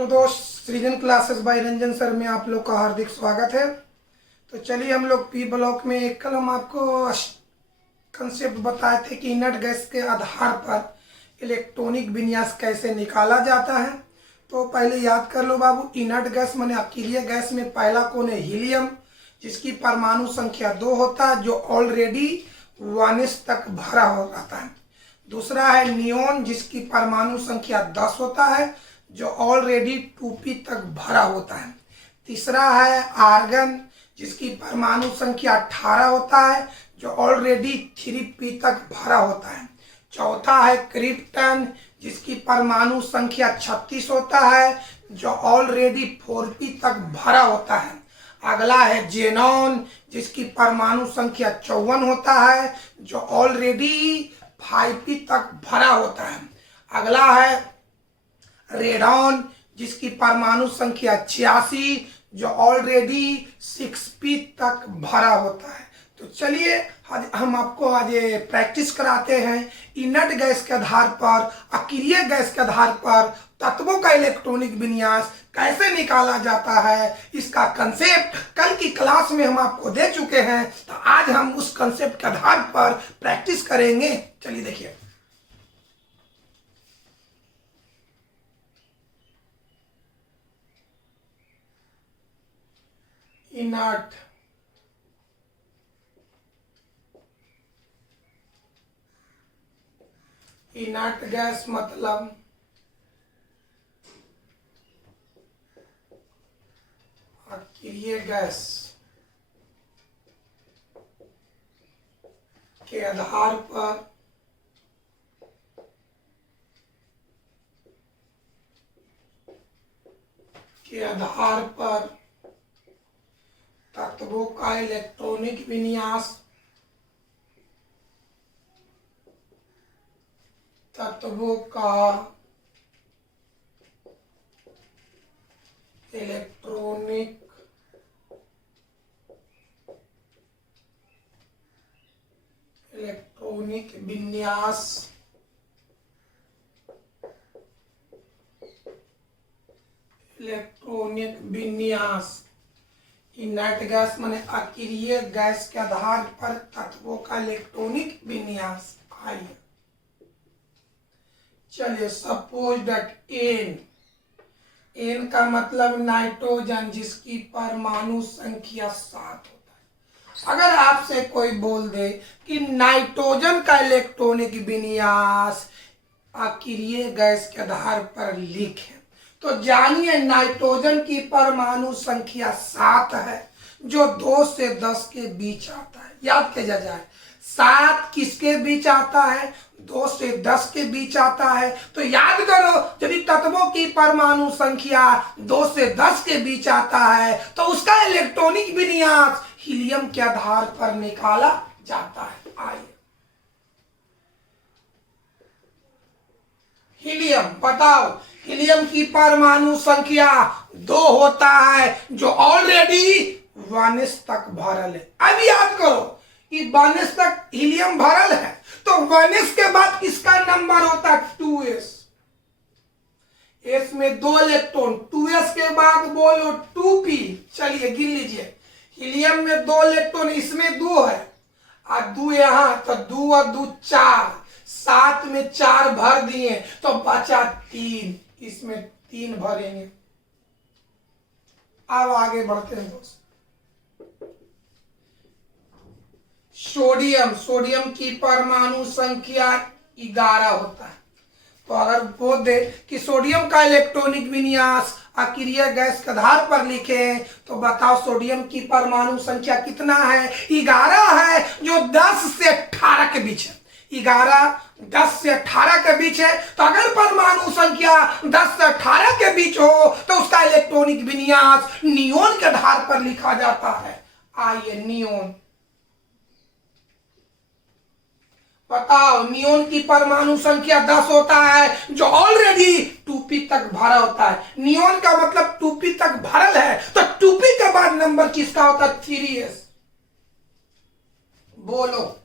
Hello दोस्त, सृजन classes bye Ranjan sir में आप लोग का हार्दिक स्वागत है। तो चलिए हम लोग पी ब्लॉक में कल हम आपको कंसेप्ट बताए थे कि इनर्ट गैस के आधार पर इलेक्ट्रॉनिक विन्यास कैसे निकाला जाता है। तो पहले याद कर लो बाबू, इनर्ट गैस माने अकेलिए गैस में पहला कौन है? हीलियम, जिसकी परमाणु संख्या 2 होता है, जो ऑलरेडी 1s तक भरा हो रहता है। दूसरा है नियोन, जिसकी परमाणु संख्या 10 होता है, जो ऑलरेडी 2p तक भरा होता है। तीसरा है आर्गन, जिसकी परमाणु संख्या 18 होता है, जो ऑलरेडी 3p तक भरा होता है। चौथा है क्रिप्टन, जिसकी परमाणु संख्या 36 होता है, जो ऑलरेडी 4p तक भरा होता है। अगला है जेनॉन, जिसकी परमाणु संख्या 54 होता है, जो ऑलरेडी 5p तक भरा होता है। अगला है रेडॉन, जिसकी परमाणु संख्या 86, जो ऑलरेडी 6p तक भरा होता है। तो चलिए हम आपको आज प्रैक्टिस कराते हैं इनर्ट गैस के आधार पर, अक्रिय गैस के आधार पर तत्वों का इलेक्ट्रॉनिक विन्यास कैसे निकाला जाता है। इसका कंसेप्ट कल की क्लास में हम आपको दे चुके हैं, तो आज हम उस कंसेप्ट के आधार पर प्रैक्टिस करेंगे। चलिए देखिए, इनर्ट इनर्ट गैस मतलब अक्रिय गैस के आधार पर तत्वों का इलेक्ट्रॉनिक विन्यास इलेक्ट्रॉनिक विन्यास इनर्ट गैस माने अक्रिय गैस के आधार पर तत्वों का इलेक्ट्रॉनिक विन्यास। आइए चलिए, सपोज दैट एन का मतलब नाइट्रोजन, जिसकी परमाणु संख्या 7 होता है। अगर आपसे कोई बोल दे कि नाइट्रोजन का इलेक्ट्रॉनिक विन्यास अक्रिय गैस के आधार पर लिखें, तो जानिए नाइट्रोजन की परमाणु संख्या 7 है, जो 2 से 10 के बीच आता है। याद किया जाए, 7 किसके बीच आता है? 2 से 10 के बीच आता है। तो याद करो, यदि तत्वों की परमाणु संख्या 2 से 10 के बीच आता है, तो उसका इलेक्ट्रॉनिक विन्यास हीलियम के आधार पर निकाला जाता है। आइए, हीलियम बताओ, हीलियम की परमाणु संख्या 2 होता है, जो ऑलरेडी 1s तक भरल है। अब याद करो कि 1s तक हीलियम भरल है, तो 1s के बाद इसका नंबर होता है 2s। s में 2 इलेक्ट्रॉन, 2s के बाद बोलो 2p। चलिए गिन लीजिए, हीलियम में 2 इलेक्ट्रॉन, इसमें 2 है और 2 यहां, तो 2 और 2 4, 7 में 4 भर दिए तो बचा 3, इसमें 3 भरेंगे। अब आगे बढ़ते हैं दोस्त। सोडियम की परमाणु संख्या 11 होता है। तो अगर बोल दे कि सोडियम का इलेक्ट्रॉनिक विन्यास अक्रिय गैस के आधार पर लिखे, तो बताओ सोडियम की परमाणु संख्या कितना है? 11 है, जो 10 से 18 के बीच है। 11 10 से 18 के बीच है। तो अगर परमाणु संख्या 10 से 18 के बीच हो, तो उसका इलेक्ट्रॉनिक विन्यास नियोन के आधार पर लिखा जाता है। आइए, नियोन बताओ, नियोन की परमाणु संख्या 10 होता है, जो ऑलरेडी 2p तक भरा होता है। नियोन का मतलब 2p तक भरल है, तो 2p के बाद नंबर किसका होता है? 3s। बोलो,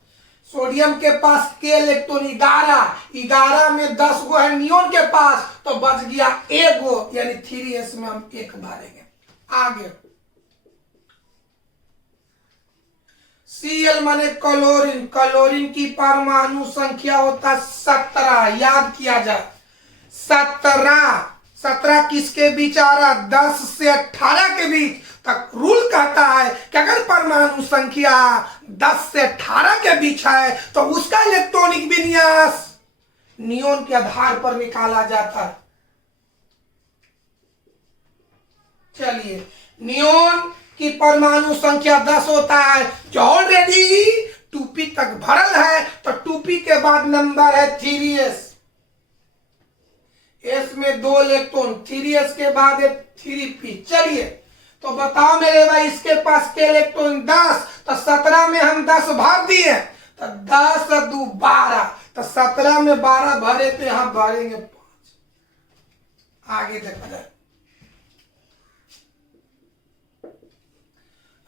सोडियम के पास के इलेक्ट्रॉन 11, 11 में 10 गो है नियोन के पास, तो बच गया 1 गो, यानी 3s में हम 1 भरेंगे। आगे Cl माने क्लोरीन, क्लोरीन की परमाणु संख्या होता 17, याद किया जाए 17, 17 किसके बीच आ रहा, 10 से 18 के बीच तक। रूल कहता है कि अगर परमाणु संख्या 10 से 18 के बीच है तो उसका इलेक्ट्रॉनिक विन्यास नियोन के आधार पर निकाला जाता है। चलिए, नियोन की परमाणु संख्या 10 होता है, जो ऑलरेडी 2p तक भरल है, तो 2p के बाद नंबर है 3s, s में 2 इलेक्ट्रॉन, 3s के बाद है 3p। चलिए, तो बताओ मेरे भाई, इसके पास के इलेक्ट्रॉन 10, तो 17 में हम 10 भर दिए, तो 10 2 12, तो 17 में 12 भरे तो यहां भरेंगे 5। आगे देखा जाए।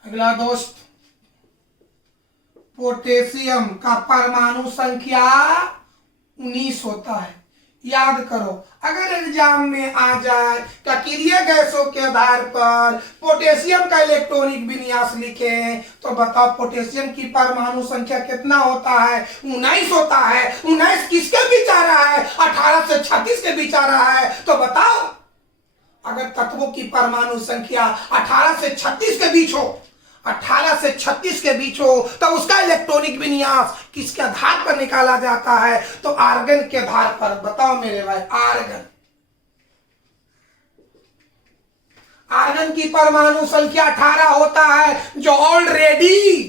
अगला दोस्त, पोटेशियम का परमाणु संख्या 19 होता है। याद करो, अगर एग्जाम में आ जाए कि अकेले गैसों के आधार पर पोटेशियम का इलेक्ट्रॉनिक विन्यास लिखे, तो बताओ पोटेशियम की परमाणु संख्या कितना होता है, 19 होता है। 19 किसके बीच आ रहा है, 18 से 36 के बीच आ रहा है। तो बताओ, अगर तत्वों की परमाणु संख्या 18 से 36 के बीच हो, 18 से 36 के बीच हो, तो उसका इलेक्ट्रॉनिक विन्यास किसके आधार पर निकाला जाता है, तो आर्गन के आधार पर। बताओ मेरे भाई, आर्गन, आर्गन की परमाणु संख्या 18 होता है, जो ऑलरेडी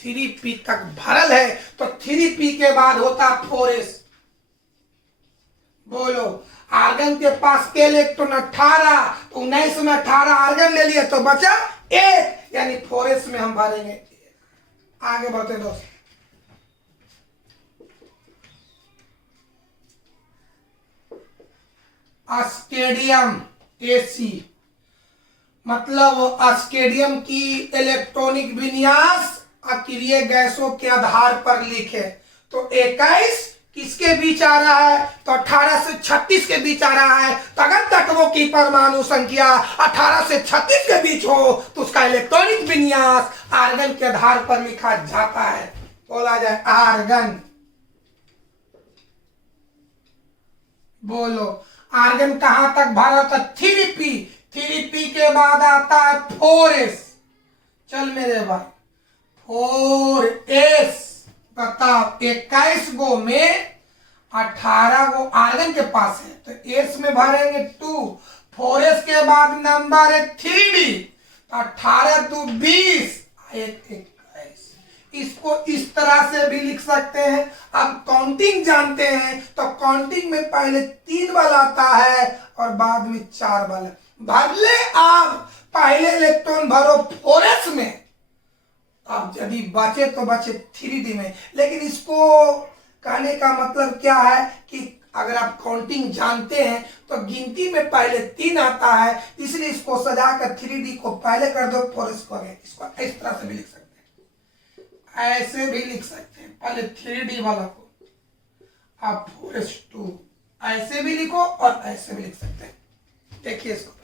3p तक भरल है, तो 3p के बाद होता 4s। बोलो, आर्गन के पास के इलेक्ट्रॉन 18, 19 में 18 आर्गन ले लिए, तो बचा 1, यानी 4s में हम भरेंगे। आगे बढ़ते दोस्त, अस्केडियम Ac, मतलब अस्केडियम की इलेक्ट्रॉनिक विन्यास अक्रिय गैसों के आधार पर लिखे, तो 21 किसके बीच आ रहा है, तो 18 से 36 के बीच आ रहा है। तो अगर तत्वों की परमाणु संख्या 18 से 36 के बीच हो, तो उसका इलेक्ट्रॉनिक विन्यास आर्गन के आधार पर लिखा जाता है। बोला जाए आर्गन। बोलो, आर्गन कहां तक भरा था, 3p, 3p के बाद आता है 4s। चल मेरे भाई, 4s, बताओ 21 गो में 18 गो आर्गन के पास है, तो एस में भरेंगे 2, 4s के बाद नंबर है 3d, तो 18 2 20, 21। इसको इस तरह से भी लिख सकते हैं। अब काउंटिंग जानते हैं, तो काउंटिंग में पहले 3 वाला आता है और बाद में 4 वाला। भर ले, आप पहले इलेक्ट्रॉन भरो 4s में, अब यदि बचे तो बचे 3d में। लेकिन इसको कहने का मतलब क्या है कि अगर आप काउंटिंग जानते हैं तो गिनती में पहले 3 आता है, इसलिए इसको सजाकर 3d को पहले कर दो, 4s को आगे। इसको इस तरह से भी लिख सकते हैं, ऐसे भी लिख सकते हैं, पहले 3d वाला को आप 4s2 ऐसे भी लिखो और ऐसे भी लिख सकते हैं। देखिए इसको पहले,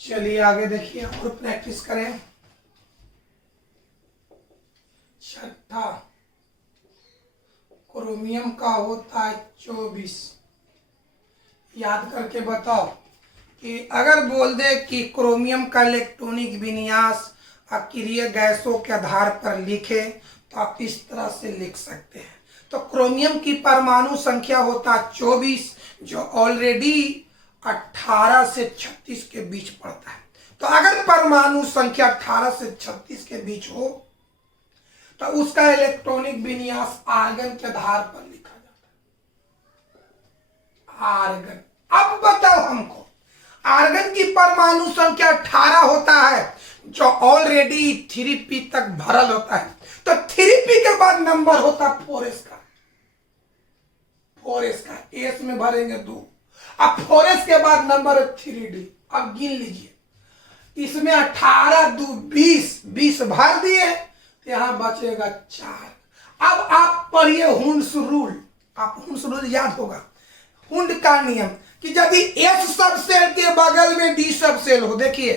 चलिए आगे देखिए और प्रैक्टिस करें। छठा, क्रोमियम का होता है 24। याद करके बताओ कि अगर बोल दे कि क्रोमियम का इलेक्ट्रॉनिक विन्यास अक्रिय गैसों के आधार पर लिखे, तो आप इस तरह से लिख सकते हैं। तो क्रोमियम की परमाणु संख्या होता है 24, जो ऑलरेडी 18 से 36 के बीच पड़ता है। तो अगर परमाणु संख्या 18 से 36 के बीच हो, तो उसका इलेक्ट्रॉनिक विन्यास आर्गन के आधार पर लिखा जाता है, आर्गन। अब बताओ हमको, आर्गन की परमाणु संख्या 18 होता है, जो ऑलरेडी 3p तक भरल होता है। तो 3p के बाद नंबर होता है 4s का, 4s का, एस में भरेंगे 2। अब 4s के बाद नंबर 3d। अब गिन लीजिए, इसमें 18 2 20, 20 भर दिए तो यहां बचेगा 4। अब आप पढ़िए हुंड्स रूल। आप हुंड्स रूल याद होगा, हुंड का नियम कि यदि एस सब सेल के बगल में डी सब सेल हो, देखिए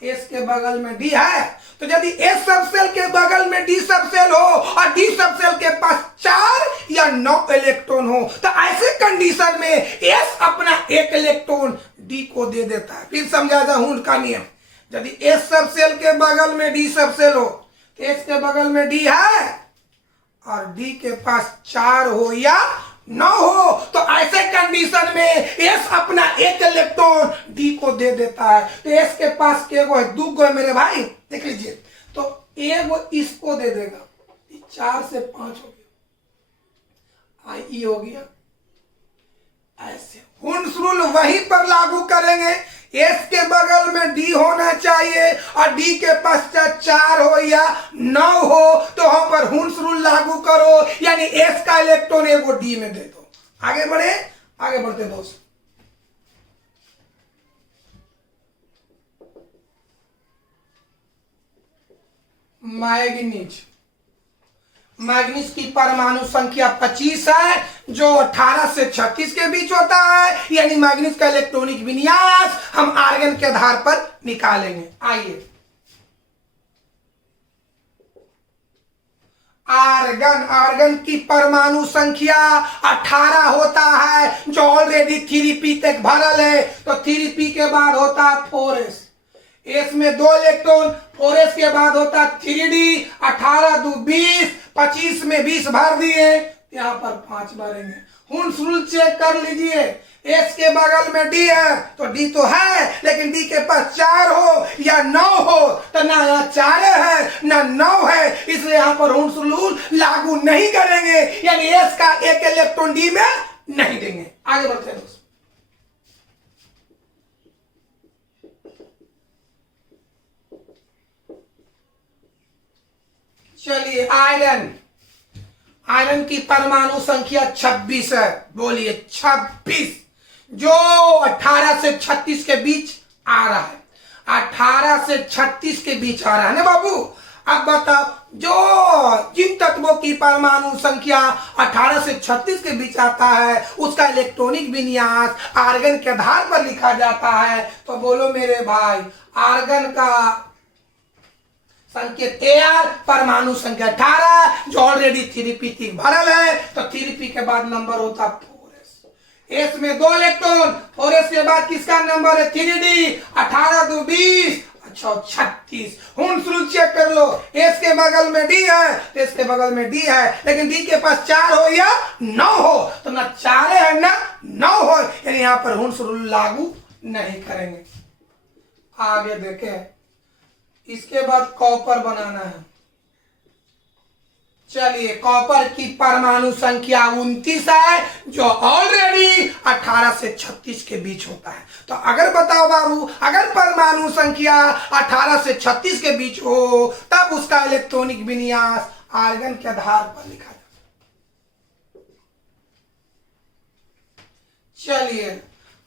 एस के बगल में डी है, तो यदि एस सब सेल के बगल में डी सब सेल हो और डी सब सेल के पास 4 या 9 इलेक्ट्रॉन हो, तो ऐसे कंडीशन में एस अपना 1 इलेक्ट्रॉन डी को दे देता है। फिर समझा जाए हुंड का नियम, यदि एस सब सेल के बगल में डी सब सेल हो, एस के बगल में डी है और डी के पास 4 हो या 9 हो, तो ऐसे कंडीशन में एस अपना 1 इलेक्ट्रॉन डी को दे देता है। तो एस के पास के गो है, 2 गो है मेरे भाई, देख लीजिए, तो एगो इसको दे देगा, 4 से 5 हो गया, आई हो गया। ऐसे हुंड्स रूल वहीं पर लागू करेंगे, एस के बगल में डी होना चाहिए और डी के पश्चात 4 हो या 9 हो, तो वहां पर हुंड्स रूल लागू करो, यानी एस का इलेक्ट्रॉन एगो डी में दे दो। आगे बढ़े, आगे बढ़ते दोस्त। मैग्नीज, मैग्नीज की परमाणु संख्या 25 है, जो 18 से 36 के बीच होता है, यानी मैग्नीज का इलेक्ट्रॉनिक विन्यास हम आर्गन के आधार पर निकालेंगे। आइए, आर्गन, आर्गन की परमाणु संख्या 18 होता है, जो ऑलरेडी 3p तक भरल है, तो 3p के बाद होता है 4s, एस में 2 इलेक्ट्रॉन, 4s के बाद होता है 3d, 18 2 20, 25 में 20 भर दिए, यहाँ पर 5 भरेंगे। हुंड्स रूल चेक कर लीजिए, एस के बगल में डी है, तो डी तो है, लेकिन डी के पास 4 हो या 9 हो, तो ना यहाँ 4 है ना 9 है, इसलिए यहाँ पर हुंड्स रूल लागू नहीं करेंगे, यानी एस का 1 इलेक्ट्रॉन डी में नहीं देंगे। आगे बढ़ते हैं दोस्तों। चलिए, आयरन, आयरन की परमाणु संख्या 26 है, बोलिए 26, जो 18 से 36 के बीच आ रहा है, 18 से 36 के बीच आ रहा है ना बाबू। अब बताओ, जो जिन तत्वों की परमाणु संख्या 18 से 36 के बीच आता है, उसका इलेक्ट्रॉनिक विन्यास आर्गन के आधार पर लिखा जाता है। तो बोलो मेरे भाई, आर्गन का संकेत Ar, परमाणु संख्या 18, जो ऑलरेडी 3p तक भरल है, तो 3p के बाद नंबर होता 4s, एस में 2 इलेक्ट्रॉन, 4s के बाद किसका नंबर है 3d, 18 2 20, अच्छा 36। हुंड्स रूल चेक कर लो, एस के बगल में डी है, तो एस के बगल में डी है, लेकिन डी के पास 4 हो या 9 हो, तो ना 4 है ना 9 हो, यानी यहाँ पर हुंड्स रूल लागू नहीं करेंगे। आगे देखें, इसके बाद कॉपर बनाना है। चलिए, कॉपर की परमाणु संख्या 29 है, जो ऑलरेडी 18 से 36 के बीच होता है। तो अगर बताओ बाबू, अगर परमाणु संख्या 18 से 36 के बीच हो, तब उसका इलेक्ट्रॉनिक विन्यास आर्गन के आधार पर लिखा जाता है। चलिए,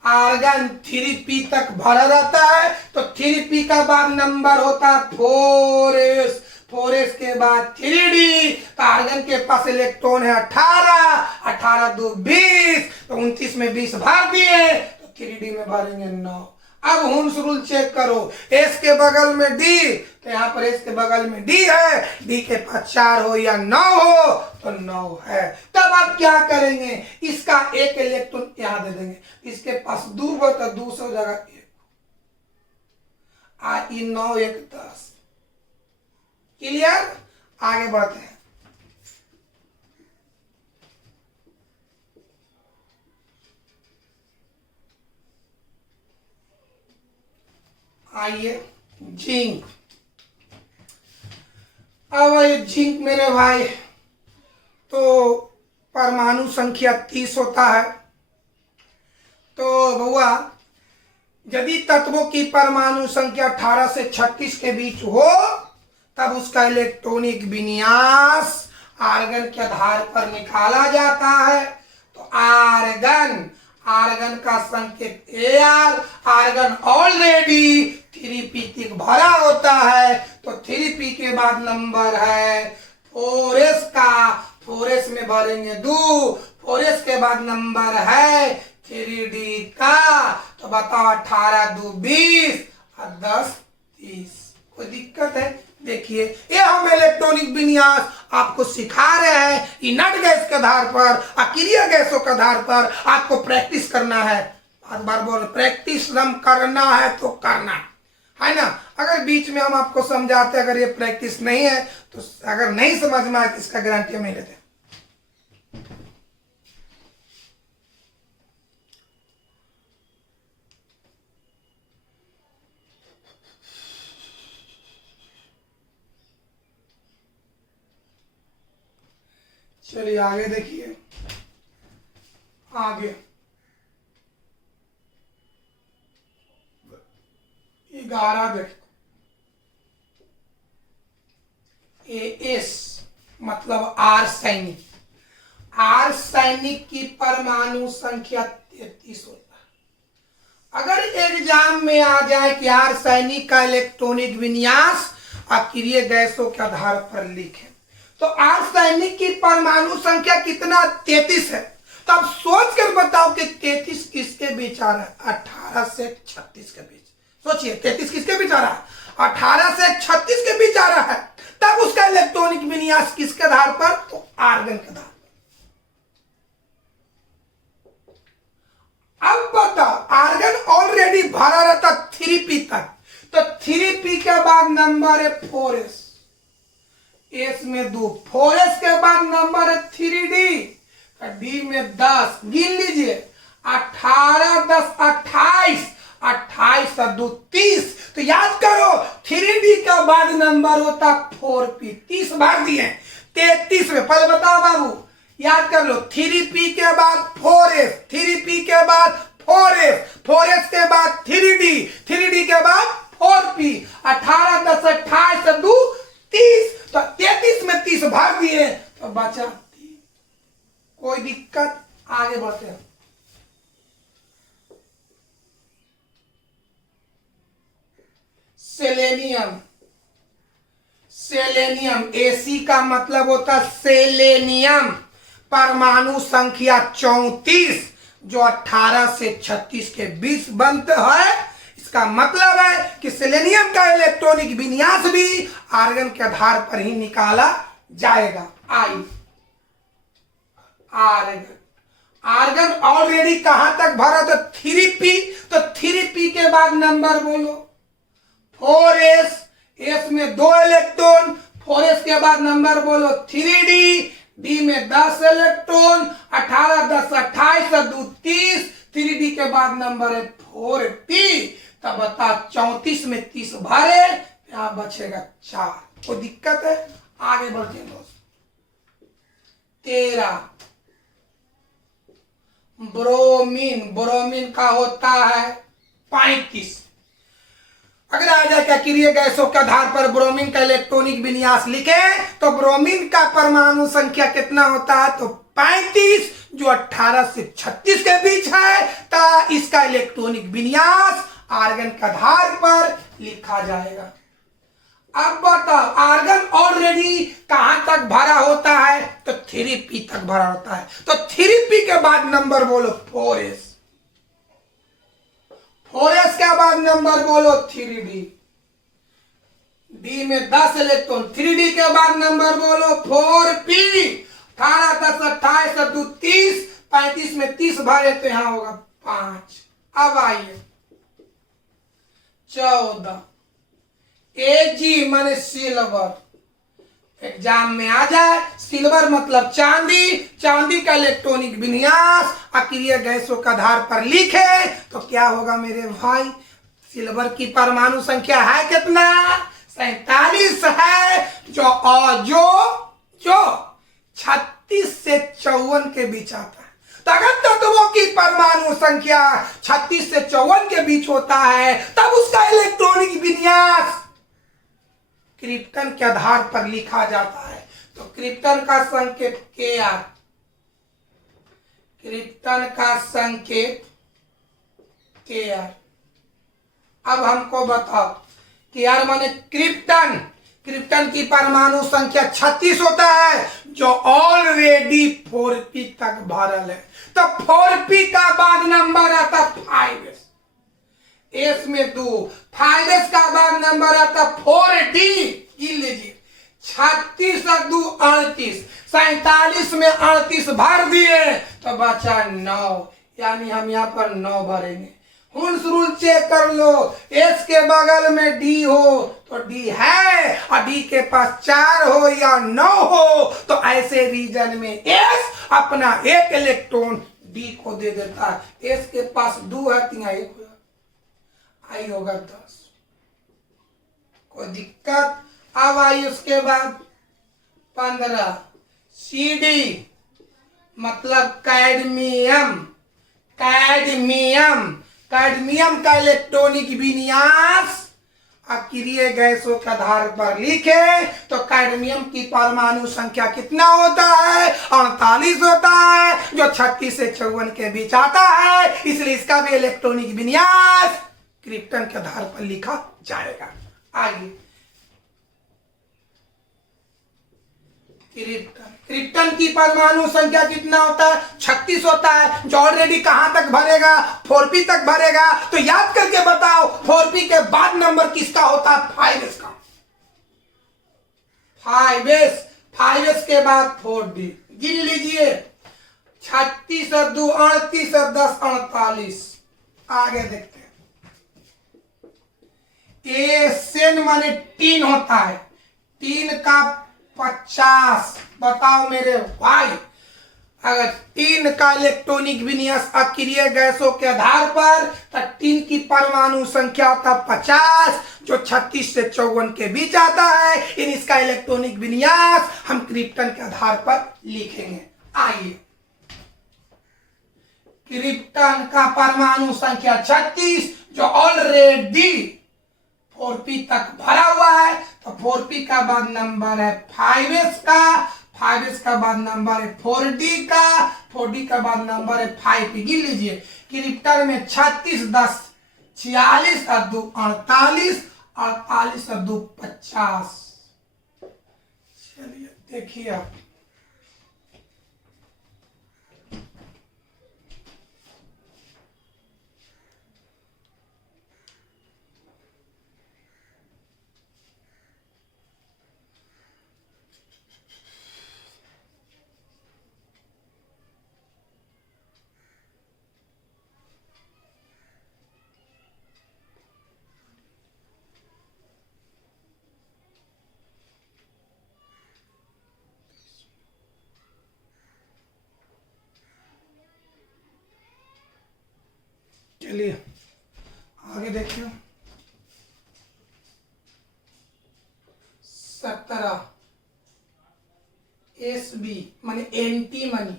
आर्गन 3p तक भरा रहता है, तो 3p का बाद नंबर होता 4s, 4s के बाद 3d, तो आर्गन के पास इलेक्ट्रॉन है 18, 18 2 20, तो 29 में 20 भर दिए, तो 3d में भरेंगे 9। अब हुंड्स रूल चेक करो, एस के बगल में डी, तो यहाँ पर एस के बगल में डी है, डी के पास 4 हो या 9 हो, तो 9 है। तब आप क्या करेंगे, इसका 1 इलेक्ट्रॉन यहाँ दे देंगे, इसके पास 2 हो तो 2 से जगह 1, 9 1 10। क्लियर? आगे बढ़ते हैं। आइए, जिंक। अब ये जिंक मेरे भाई, तो परमाणु संख्या 30 होता है। तो बउआ, यदि तत्वों की परमाणु संख्या 18 से 36 के बीच हो, तब उसका इलेक्ट्रॉनिक विन्यास आर्गन के आधार पर निकाला जाता है। तो तो आर्गन, आर्गन का संकेत Ar, आर्गन ऑलरेडी 3p तक भरा होता है, तो 3p के बाद नंबर है 4s का, 4s में भरेंगे 2, 4s के बाद नंबर है 3d का। तो बताओ 18 2 20 और 10 30। कोई दिक्कत है? देखिए ये हम इलेक्ट्रॉनिक विन्यास आपको सिखा रहे हैं इनर्ट गैस के आधार पर, अक्रिय गैसों के आधार पर आपको प्रैक्टिस करना है। बार बार बोल, प्रैक्टिस हम करना है तो करना है ना। अगर बीच में हम आपको समझाते अगर ये प्रैक्टिस नहीं है तो अगर नहीं समझ में आए तो इसका गारंटी हम नहीं लेते। चलिए आगे देखिए, आगे 11 देखो, एस मतलब आर्सेनिक, आर्सेनिक की परमाणु संख्या 33 होता है। अगर एग्जाम में आ जाए कि आर्सेनिक का इलेक्ट्रॉनिक विन्यास अक्रिय गैसों के आधार पर लिखे, तो आर्सेनिक की परमाणु संख्या कितना? 33 है। तो अब सोच कर बताओ कि 33 किसके बीच आ रहा है? 18 से 36 के बीच। सोचिए 33 किसके बीच आ रहा है? 18 से 36 के बीच आ रहा है। तब उसका इलेक्ट्रॉनिक विन्यास किसके आधार पर? तो आर्गन के आधार पर। अब बताओ आर्गन ऑलरेडी भरा रहता 3p तक, तो 3p के बाद नंबर है 4s, एस में 2, 4s के बाद नंबर है 3d, डी में 10। गिन लीजिए 18 10 28, 28 और 2 30। तो याद करो 3d का बाद नंबर होता 4p, 30 भाग दिए 33 में। पहले बताओ बाबू, याद कर लो 3p के बाद 4s, 3p के बाद 4s, 4s के बाद 3d, 3d के बाद 4p, 18 10 28 और 2 30। तो 33 में 30 भाग दिए तो बचा 3। कोई दिक्कत? आगे बढ़ते हैं। सेलेनियम, सेलेनियम एसी का मतलब होता सेलेनियम, परमाणु संख्या 34, जो 18 से 36 के बीच बनते हैं। इसका मतलब है कि सेलेनियम का इलेक्ट्रॉनिक विन्यास भी आर्गन के आधार पर ही निकाला जाएगा। आई आर्गन, आर्गन ऑलरेडी कहां तक भरा? तो 3p, तो 3p के बाद नंबर बोलो 4s, s में 2 इलेक्ट्रॉन, 4s के बाद नंबर बोलो 3d, d में 10 इलेक्ट्रॉन, 18 10 28 और 2 30, 3d के बाद नंबर है 4p। तब बता 34 में 30 भरे, यहां बचेगा 4। कोई दिक्कत है? आगे बढ़ते हैं दोस्त। 13 ब्रोमीन, ब्रोमीन का होता है 35। अगर आ जाए क्या अक्रिय गैसों के आधार पर ब्रोमीन का इलेक्ट्रॉनिक विन्यास लिखे तो ब्रोमीन का परमाणु संख्या कितना होता है? तो 35, जो 18 से 36 के बीच है। ता इसका इलेक्ट्रॉनिक विन्यास आर्गन के आधार पर लिखा जाएगा। अब बताओ आर्गन ऑलरेडी कहां तक भरा होता है? तो 3p तक भरा होता है। तो 3p के बाद नंबर बोलो 4s, 4s के बाद नंबर बोलो 3d, d में 10 इलेक्ट्रॉन, 3d के बाद नंबर बोलो 4p, 18 10 28 और 2 30, 35 में 30 भरे तो यहां होगा 5। अब आइए 14 Ag माने सिल्वर। एग्जाम में आ जाए सिल्वर मतलब चांदी, चांदी का इलेक्ट्रॉनिक विन्यास अक्रिय गैसों के आधार पर लिखे तो क्या होगा मेरे भाई? सिल्वर की परमाणु संख्या है कितना? 47 है, जो 36 से 54 के बीच आता है। तो अगर तत्वों की परमाणु संख्या 36 से 54 के बीच होता है तब उसका इलेक्ट्रॉनिक विन्यास क्रिप्टन के आधार पर लिखा जाता है। तो क्रिप्टन का संकेत Kr, क्रिप्टन का संकेत Kr। अब हमको बताओ Kr माने क्रिप्टन, क्रिप्टन की परमाणु संख्या 36 होता है जो ऑलरेडी 4p तक भरल है। तो 4p का बाद नंबर आता 5s, एस में 2, 5s का बाद नंबर आता 4d। गिन लीजिए 36 और 2 38, 47 में 38 भर दिए तो बचा 9, यानी हम यहाँ पर 9 भरेंगे। हुंस रूल चेक कर लो, एस के बगल में डी हो तो डी है, और डी के पास 4 हो या 9 हो तो ऐसे रीजन में एस अपना एक इलेक्ट्रॉन डी को दे देता है। एस के पास 2 है, 3 1 होगा, आई होगा 10। कोई दिक्कत? अब आई उसके बाद 15 सी डी मतलब कैडमियम। कैडमियम, कैडमियम का इलेक्ट्रॉनिक विन्यास अक्रिय गैसों के आधार पर लिखे तो कैडमियम की परमाणु संख्या कितना होता है? 48 होता है, जो 36 से 54 के बीच आता है। इसलिए इसका भी इलेक्ट्रॉनिक विन्यास क्रिप्टन के आधार पर लिखा जाएगा। आगे क्रिप्टन, क्रिप्टन की परमाणु संख्या कितना होता है? 36 होता है, जो ऑलरेडी कहां तक भरेगा? 4p तक भरेगा। तो याद करके बताओ 4p के बाद नंबर किसका होता है? 5s का। 5s, 5s के बाद 4d। गिन लीजिए 36 और 2 38 और 10 48। आगे देखते हैं। एसेन माने 3 होता है, 3 का 50। बताओ मेरे भाई, अगर 3 का इलेक्ट्रॉनिक विन्यास अक्रिय गैसों के आधार पर तो 3 की परमाणु संख्या होता 50, जो 36 से 54 के बीच आता है। इन इसका इलेक्ट्रॉनिक विन्यास हम क्रिप्टन के आधार पर लिखेंगे। आइए, क्रिप्टन का परमाणु संख्या 36 जो ऑलरेडी 4p तक भरा हुआ है। तो 4p का बाद नंबर है 5s का, 5s का बाद नंबर है 4d का, 4d का बाद नंबर है 5p। गिन लीजिए क्रिप्टन में 36 10 46 और 2 48, 48 और 2 50। चलिए देखिए आप, चलिए आगे देखिए 17 एसबी माने एंटी मनी।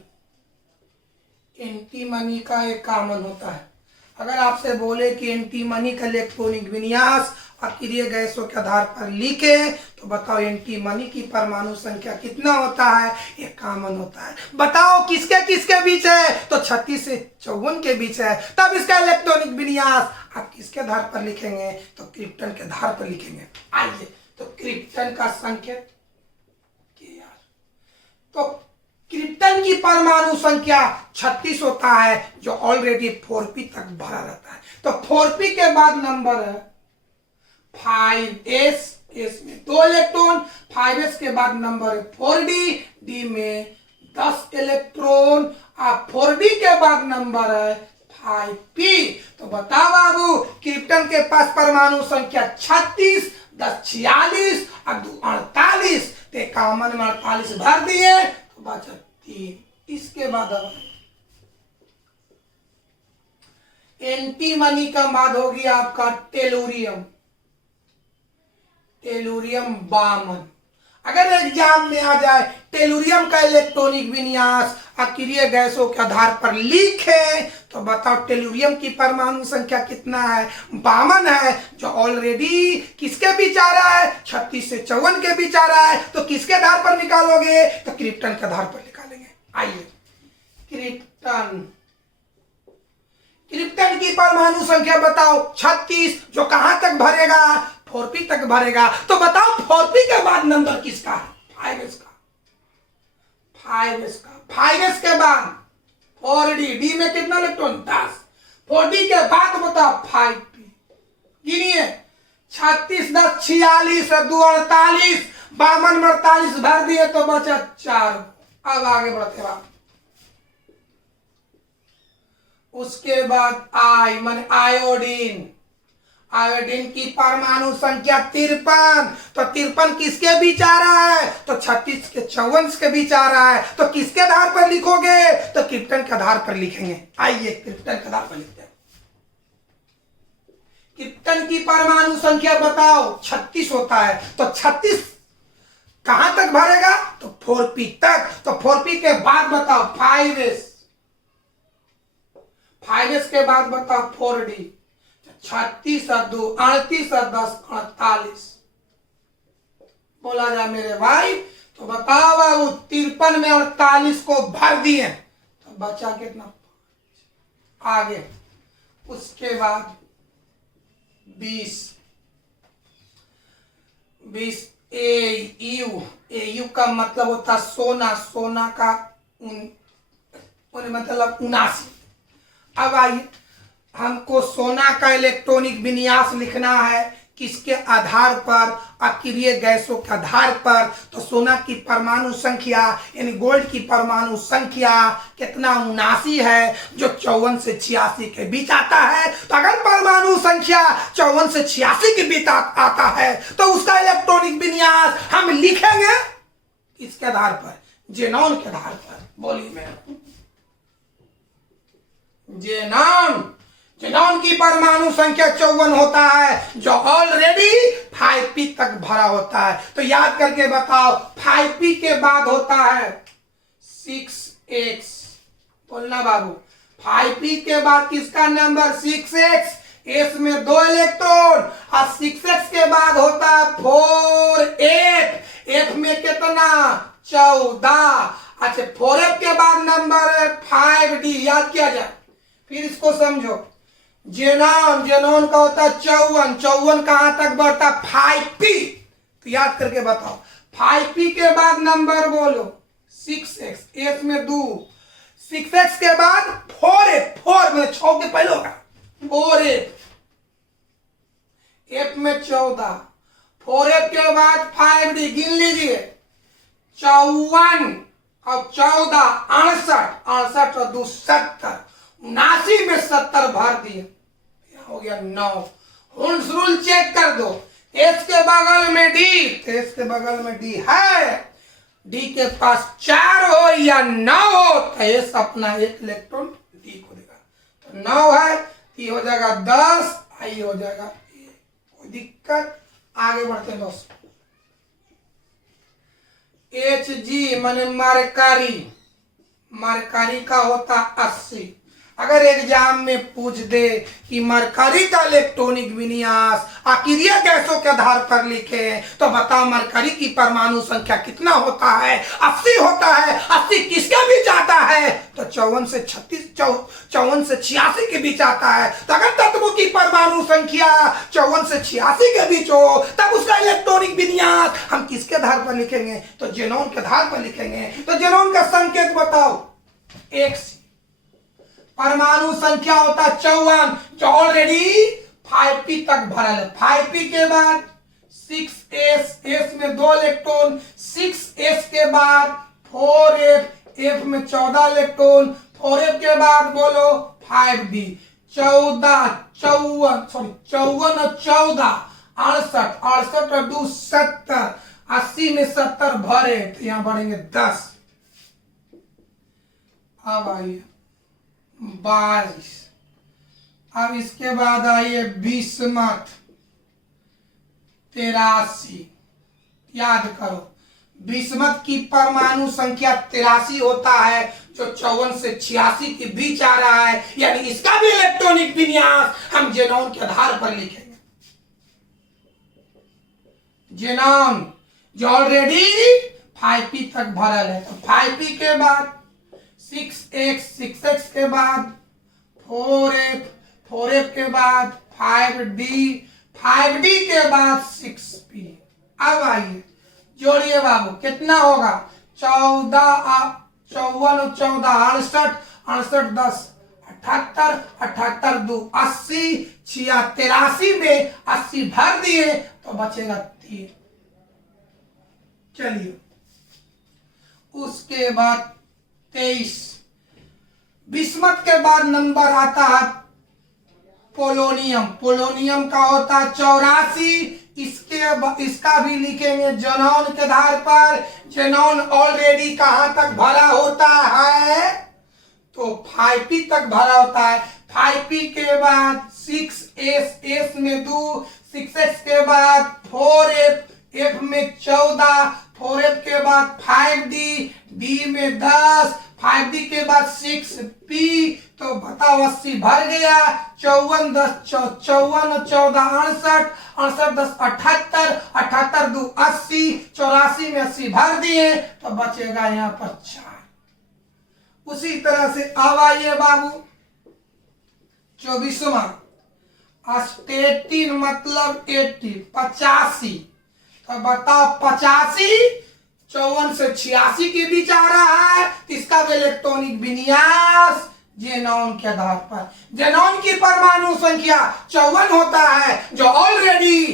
एंटी मनी का एक कॉमन होता है। अगर आपसे बोले कि एंटी मनी का इलेक्ट्रॉनिक विन्यास अक्रिय गैसों के आधार पर लिखे तो बताओ एंटी मनी की परमाणु संख्या कितना होता है? एक कॉमन होता है। बताओ किसके किसके बीच है? तो 36 से 54 के बीच है। तब इसका इलेक्ट्रॉनिक विन्यास आप किसके आधार पर लिखेंगे? तो क्रिप्टन के आधार पर लिखेंगे। आइए, तो क्रिप्टन का संकेत Kr। तो क्रिप्टन की परमाणु संख्या 36 होता है जो ऑलरेडी 4p तक भरा रहता है। तो 4p के बाद नंबर है 5s, s में 2 इलेक्ट्रॉन, 5s के बाद नंबर है 4d, d में 10 इलेक्ट्रॉन, और 4d के बाद नंबर है 5p। तो बताओ बाबू, क्रिप्टन के पास परमाणु संख्या 36 10 46 और 2 48। ते कॉमन में 48 भर दिए तो बचा 3। इसके बाद अब एंटी मनी का बाद होगी आपका टेलुरियम। टेलुरियम 52। अगर एग्जाम में आ जाए टेलुरियम का इलेक्ट्रॉनिक विन्यास अक्रिय गैसों के आधार पर लिखे तो बताओ टेलुरियम की परमाणु संख्या कितना है? 52 है, जो ऑलरेडी किसके बीच आ रहा है? 36 से 54 के बीच आ रहा है। तो किसके आधार पर निकालोगे? तो क्रिप्टन के आधार पर निकालेंगे। आइए, क्रिप्टन। क्रिप्टन की परमाणु संख्या बताओ 36, जो कहां तक भरेगा? 4p तक भरेगा। तो बताओ 4p के बाद नंबर किसका है? 5s का। 5s का। 5s के बाद 4d। d में कितना इलेक्ट्रॉन? 10। 4d के बाद बताओ 5p। गिनिए 36 10 46 2 48, 52 48 भर दिए तो बचा 4। अब आगे बढ़ते बाद उसके बाद आई माने आयोडीन। आयोडीन की परमाणु संख्या 53। तो 53 किसके बीच आ रहा है? तो 36 के 54 के बीच आ रहा है। तो किसके आधार पर लिखोगे? तो क्रिप्टन के आधार पर लिखेंगे। आइए क्रिप्टन के आधार पर लिखते हैं। क्रिप्टन की परमाणु संख्या बताओ 36 होता है। तो 36 कहां तक भरेगा? तो 4p तक। तो 4p के बाद बताओ 5s। 5s के बाद बताओ 4d। 36 और 2 38 और 10 48। बोला जा मेरे भाई। तो बताओ बाबू 53 में 48 को भर दिए तो बचा कितना? आगे उसके बाद 20 एयू का मतलब होता सोना। सोना का मतलब 79। अब आइए हमको सोना का इलेक्ट्रॉनिक विन्यास लिखना है। किसके आधार पर? अक्रिय गैसों के आधार पर। तो सोना की परमाणु संख्या यानी गोल्ड की परमाणु संख्या कितना? 79 है, जो 54 से 86 के बीच आता है। तो अगर परमाणु संख्या 54 से 86 के बीच आता है तो उसका इलेक्ट्रॉनिक विन्यास हम लिखेंगे किसके आधार पर? जेनॉन के आधार पर। बोलिए मेरे जेनॉन की परमाणु संख्या 54 होता है, जो ऑलरेडी 5p तक भरा होता है। तो याद करके बताओ 5p के बाद होता है 6x। बोलना बाबू 5p के बाद किसका नंबर? 6x। s में 2 इलेक्ट्रॉन। और 6x के बाद होता है 4f। f में कितना? 14। अच्छा 4f के बाद नंबर है 5d। याद किया जाए। फिर इसको समझो। जेनॉन का होता है 54। 54 कहां तक बढ़ता? 5p। तो याद करके बताओ 5p के बाद नंबर बोलो 6x। s में 2। 6x के बाद 4f। 4 में 6 के पहले होगा 4f। f में 14। 4f के बाद 5d। गिन लीजिए 54 और 14 68। 68 और 2 70। 79 में 70 भर दिए, हो गया 9। हुंस रूल चेक कर दो। एस के बगल में डी, तो एस के बगल में डी है। डी के पास 4 हो या 9 हो तो एस अपना 1 इलेक्ट्रॉन डी को देगा। तो 9 है, ये हो जाएगा 10, आई हो जाएगा 1। कोई दिक्कत? आगे बढ़ते दोस्तों। Hg माने मरकरी। मरकरी का होता 80। अगर एग्जाम में पूछ दे कि मरकरी का इलेक्ट्रॉनिक विन्यास अक्रिय गैसों के आधार पर लिखे तो बताओ मरकरी की परमाणु संख्या कितना होता है? 80 होता है। 80 किसके बीच आता है? तो 54 से 86 के बीच आता है। तो अगर तत्वों की परमाणु संख्या 54 से 86 के बीच हो तब उसका इलेक्ट्रॉनिक विन्यास हम किसके आधार पर लिखेंगे? तो जेनॉन के आधार पर लिखेंगे। तो जेनॉन का संकेत बताओ x। परमाणु संख्या होता 54, जो ऑलरेडी 5p तक भरा है। 5p के बाद 6s। s में 2 इलेक्ट्रॉन। 6s के बाद 4f। f में 14 इलेक्ट्रॉन। 4f के बाद बोलो 5d। 54 और 14 68। 68 और 2 70। 80 में 70 भरे तो यहां बढ़ेंगे 10। अब आइए 22। अब इसके बाद आइए बिस्मथ 83। याद करो बिस्मथ की परमाणु संख्या 83 होता है, जो 54 से 86 के बीच आ रहा है। यानी इसका भी इलेक्ट्रॉनिक विन्यास हम जेनॉन के आधार पर लिखेंगे। जेनॉन जो ऑलरेडी 5p तक भरल है। तो 5p के बाद 6x, 6x के बाद 4f, 4f के बाद 5d, 5d के बाद 6p। अब आइए जोड़िए बाबू, कितना होगा? 14 54 14 68 68 10 78 78 2 80 83 में 80 भर दिए तो बचेगा 3। चलिए उसके बाद 23। बिस्मत के बाद नंबर आता है पोलोनियम। पोलोनियम का होता है 84। इसका भी लिखेंगे जेनॉन के आधार पर। जेनॉन ऑलरेडी कहां तक भरा होता है? तो 5p तक भरा होता है। 5p के बाद 6s, s में 2, 6s के बाद 4f, f में 14, 4f के बाद 5d, d में 10, 5d के बाद 6p। तो बताओ 80 भर गया। 54 10 54 14 68 68 10 78 78 2 80 84 में 80 भर दिए तो बचेगा यहाँ पर 4। उसी तरह से अब आइए बाबू 24वां। स्टेटिन मतलब 80 85। तो बताओ 85 54 से 86 के बीच आ रहा है। इसका इलेक्ट्रॉनिक विन्यास जेनॉन के आधार पर। जेनॉन की परमाणु संख्या 54 होता है जो ऑलरेडी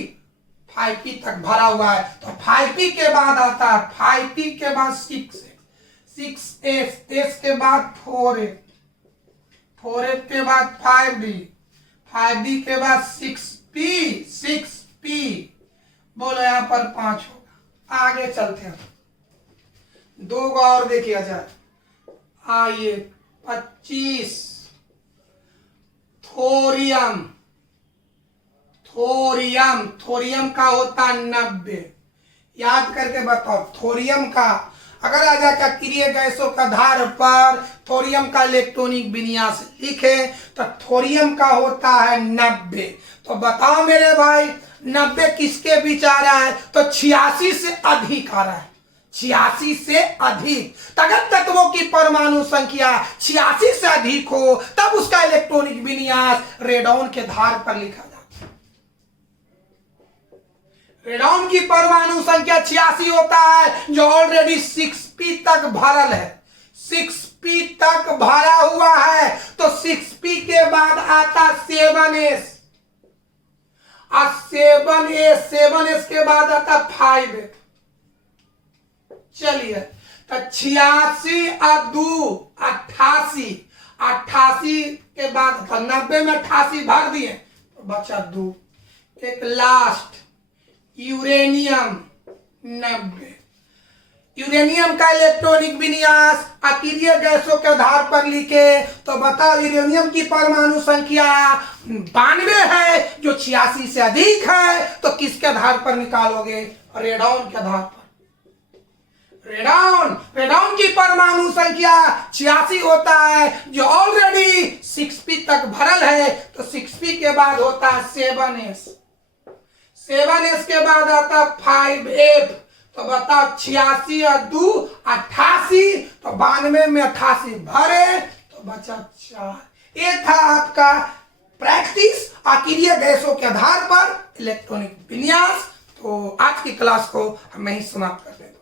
5p तक भरा हुआ है। तो 5p के बाद आता है 5p के बाद 6s, 6s के बाद 4f, 4f के बाद 5d, 5d के बाद 6p, 6p। बोलो यहाँ पर 5 होगा। आगे चलते हैं, 2 को और देखिए जाए। आइए 25 थोरियम। थोरियम, थोरियम का होता 90। याद करके बताओ थोरियम का अगर आ जाएगा क्रिय गैसों का आधार पर थोरियम का इलेक्ट्रॉनिक विन्यास लिखे तो थोरियम का होता है 90। तो बताओ मेरे भाई 90 किसके बीच आ रहा है? तो 86 से अधिक आ रहा है। 86 से अधिक। अगर तत्वों की परमाणु संख्या 86 से अधिक हो तब उसका इलेक्ट्रॉनिक विन्यास रेडॉन के आधार पर लिखा जाता है। रेडॉन की परमाणु संख्या 86 होता है जो ऑलरेडी 6p तक भरल है। 6p तक भरा हुआ है तो 6p के बाद आता 7s, और 7s के बाद आता 5f। चलिए तो 86 और 2 88, 88 के बाद 90 में 88 भर दिए तो बचा 2। एक लास्ट यूरेनियम 90। यूरेनियम का इलेक्ट्रॉनिक विन्यास अक्रिय गैसों के आधार पर लिखे तो बताओ यूरेनियम की परमाणु संख्या 92 है जो 86 से अधिक है। तो किसके आधार पर निकालोगे? रेडॉन के आधार पर। रेडॉन की परमाणु संख्या 86 होता है जो ऑलरेडी 6p तक भरल है। तो 6p के बाद होता है 7s, 7s के बाद आता 5f। तो बताओ 86 और 2 88। तो 92 में 88 भरे तो बचा 4। ये था आपका प्रैक्टिस अक्रिय गैसों के आधार पर इलेक्ट्रॉनिक विन्यास। तो आज की क्लास को हम यही समाप्त कर देते हैं।